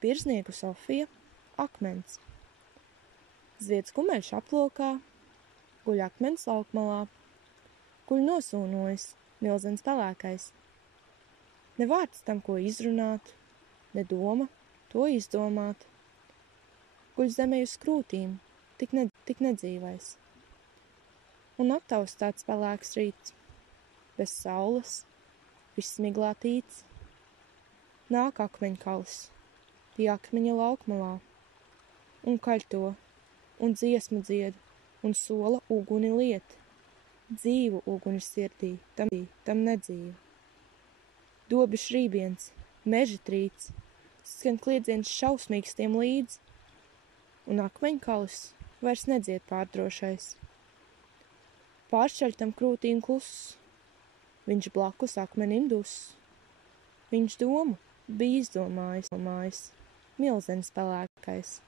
Birznieku Sofija, akmens. Zieds kumeļš aplokā, guļ akmens laukmalā, guļ nosūnojis, milzenis pelēkais. Ne vārds tam, ko izrunāt, ne doma, to izdomāt. Guļ zemē uz krūtīm, tik nedzīvais. Un aptaustāts pelēks rīts, bez saules, viss miglā tīts. Nāk akmeņkalis, pie akmeņa laukmalā, un kaļ to, un dziesmu dzied, un sola uguni liet. Dzīvu uguni sirdī, tam nedzīvu. Dobi šrībiens, meži trīc, skan kliedziens šausmīgs tiem līdz, un akmeņkalis vairs nedzied pārdrošais. Pāršķaļ tam krūtīm kluss, viņš blakus akmenim dus. Viņš domu bija izdomājis, milzenis pelēkais.